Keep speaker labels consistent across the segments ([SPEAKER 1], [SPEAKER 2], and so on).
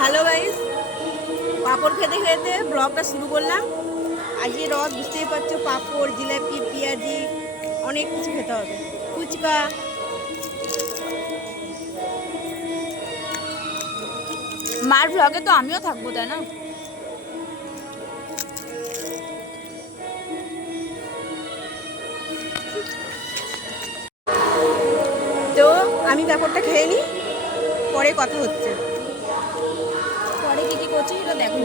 [SPEAKER 1] Hello guys. পাঁপড় খেতে খেতে ব্লগটা শুরু করলাম। আজকে রথ বুঝতেই পারছ, পাঁপড়, জিলাপি, পেঁয়াজি, অনেক কিছু খেতে হবে। ফুচকা।
[SPEAKER 2] মার ব্লগে তো আমিও থাকব, তাই না?
[SPEAKER 1] তো আমি ব্যাপারটা খেয়ে নিই, পরে কথা হচ্ছে।
[SPEAKER 2] পরে কি কি করছি সেটা দেখো।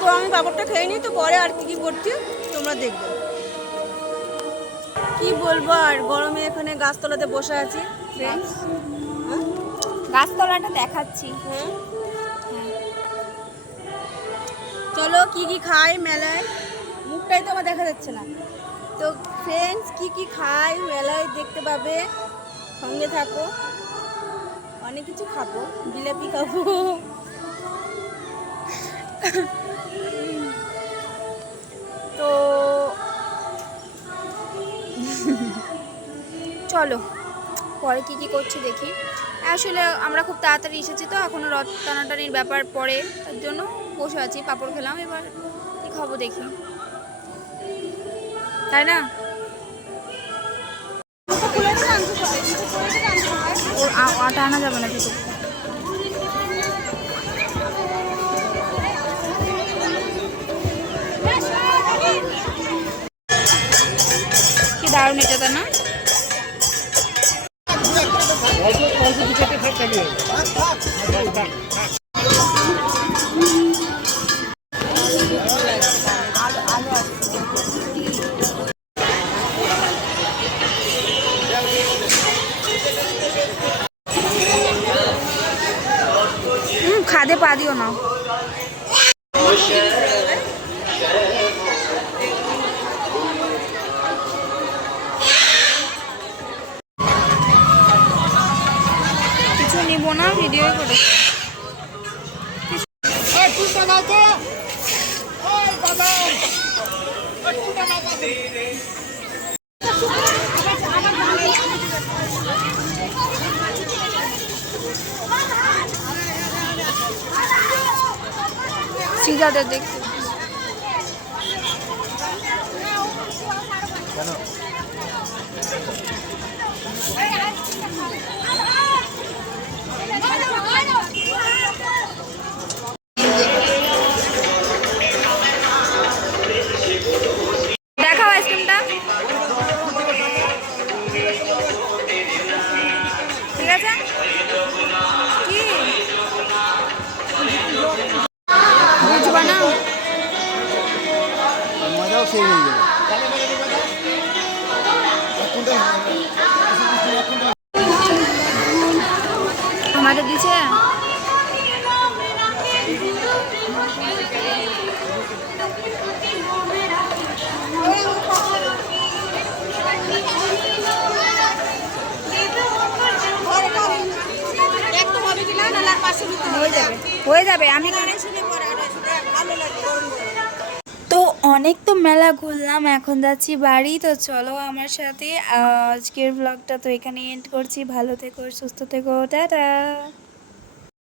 [SPEAKER 1] তো আমি ব্যাপারটা খেয়ে নিই তো পরে আর কি কি করছি তোমরা দেখবে। কি বলব আর গরমে এখানে গাছতলাতে বসে আছি ফ্রেন্ডস
[SPEAKER 2] গাছতলাটা দেখাচ্ছি।
[SPEAKER 1] হ্যাঁ? চলো কি কি খাই মেলায়? মুখটাই তো আমার দেখা যাচ্ছে না। তো ফ্রেন্ডস কি কি খাই মেলায় দেখতে পাবে? সঙ্গে থাকো। অনেক কিছু খাব, জিলাপি খাব। তো
[SPEAKER 2] চলো, পরে কি কি করছি দেখি। আসলে আমরা খুব তাড়াতাড়ি এসেছি তো, এখনও রথ টানাটানির ব্যাপার পরে তার জন্য বসে আছি, পাপড় খেলাম এবার, কি খাব দেখি। তাই না? আটা আনা যাবে না কিছু কি দারুণ এটা তা না? হুম খাদে পা দিও না। কিছু নিব না ভিডিও করে সিজাদের দেখতে দেখাও
[SPEAKER 3] হয়ে যাবে।
[SPEAKER 2] আমাদের দিছে? হয়ে যাবে। হয়ে যাবে। আমি অনেক তো মেলা ঘুরলাম, এখন যাচ্ছি বাড়ি। তো চলো আমার সাথে, আজকের ব্লগটা তো এখানে এন্ড করছি। ভালো থেকো, সুস্থ থেকো, টাটা।